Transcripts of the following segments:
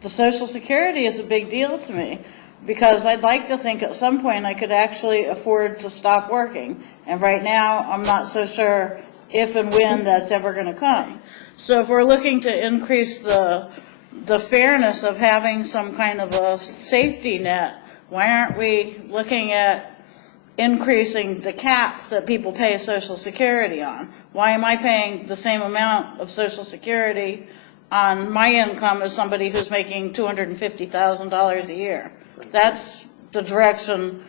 the Social Security is a big deal to me, because I'd like to think at some point I could actually afford to stop working. And right now, I'm not so sure if and when that's ever going to come. So if we're looking to increase the fairness of having some kind of a safety net, why aren't we looking at increasing the cap that people pay Social Security on? Why am I paying the same amount of Social Security on my income as somebody who's making $250,000 a year? That's the direction,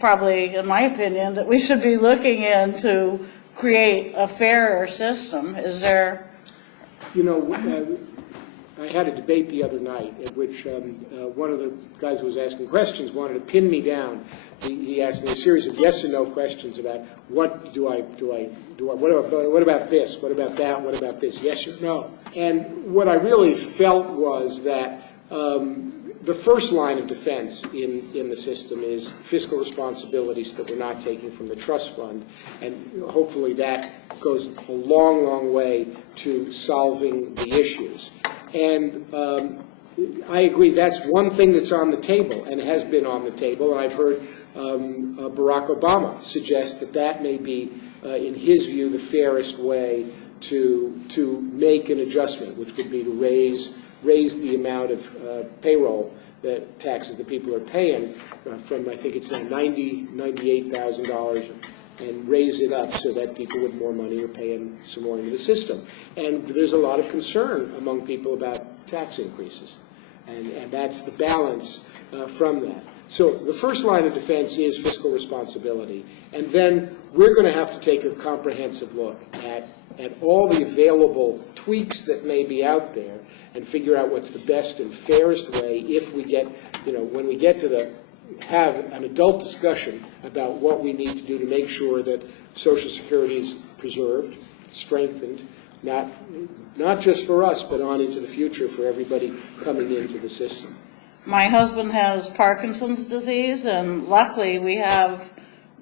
probably, in my opinion, that we should be looking in to create a fairer system. Is there? You know, I had a debate the other night at which one of the guys who was asking questions wanted to pin me down. He asked me a series of yes or no questions about what about this, what about that, what about this, yes or no. And what I really felt was that the first line of defense in the system is fiscal responsibilities that we're not taking from the trust fund, and hopefully that goes a long, long way to solving the issues. And I agree, that's one thing that's on the table and has been on the table, and I've heard Barack Obama suggest that that may be, in his view, the fairest way to make an adjustment, which would be to raise the amount of payroll that taxes that people are paying from, I think it's now $98,000, and raise it up so that people with more money are paying some more into the system. And there's a lot of concern among people about tax increases, and that's the balance from that. So the first line of defense is fiscal responsibility, and then we're going to have to take a comprehensive look at all the available tweaks that may be out there and figure out what's the best and fairest way if we get, when we get to have an adult discussion about what we need to do to make sure that Social Security is preserved, strengthened, not just for us, but on into the future for everybody coming into the system. My husband has Parkinson's disease, and luckily we have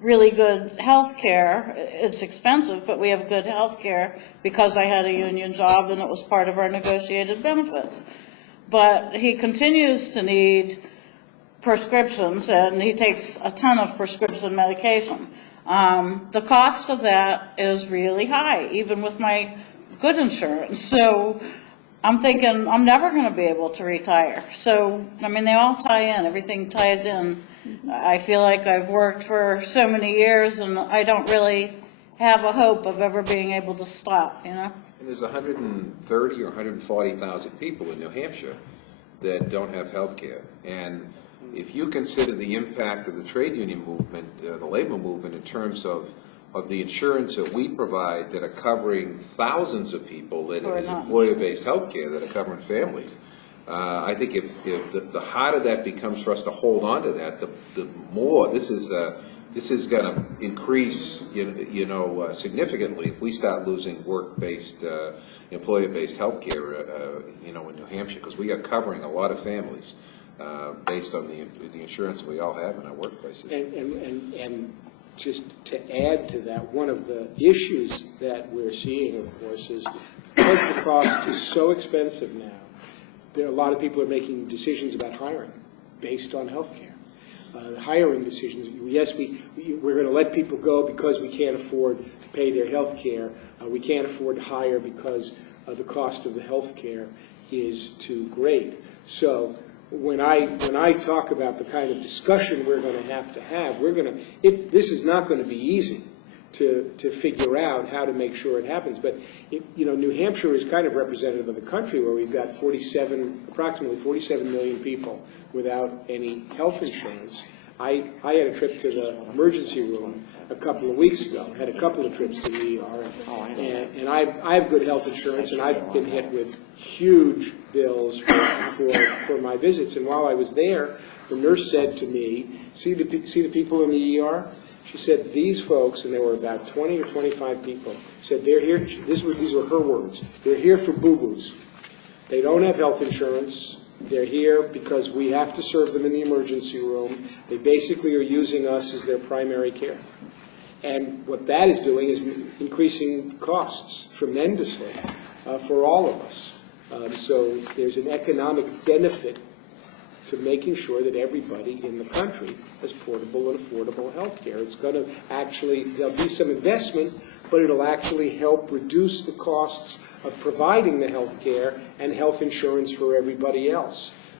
really good health care. It's expensive, but we have good health care because I had a union job and it was part of our negotiated benefits. But he continues to need prescriptions, and he takes a ton of prescription medication. The cost of that is really high, even with my good insurance. So I'm thinking I'm never going to be able to retire. So, I mean, they all tie in. Everything ties in. I feel like I've worked for so many years, and I don't really have a hope of ever being able to stop, And there's 130 or 140,000 people in New Hampshire that don't have health care. And if you consider the impact of the trade union movement, the labor movement, in terms of the insurance that we provide that are covering thousands of people, that is employer-based health care that are covering families, I think if the harder that becomes for us to hold on to that, the more this is going to increase, significantly if we start losing work-based, employer-based health care, in New Hampshire, because we are covering a lot of families based on the insurance we all have in our workplaces. And just to add to that, one of the issues that we're seeing, of course, is because the cost is so expensive now, there are a lot of people are making decisions about hiring based on health care. Hiring decisions, yes, we're going to let people go because we can't afford to pay their health care. We can't afford to hire because the cost of the health care is too great. So when I talk about the kind of discussion we're going to have, this is not going to be easy to figure out how to make sure it happens. But New Hampshire is kind of representative of the country, where we've got approximately 47 million people without any health insurance. I had a trip to the emergency room a couple of weeks ago. Had a couple of trips to the ER, and I have good health insurance, and I've been hit with huge bills for my visits. And while I was there, the nurse said to me, "See the people in the ER?" She said, "These folks," and there were about 20 or 25 people, said they're here. These were her words. "They're here for boo-boos. They don't have health insurance. They're here because we have to serve them in the emergency room. They basically are using us as their primary care." And what that is doing is increasing costs tremendously for all of us. So there's an economic benefit to making sure that everybody in the country has portable and affordable health care. It's going to actually, there'll be some investment, but it'll actually help reduce the costs of providing the health care and health insurance for everybody else.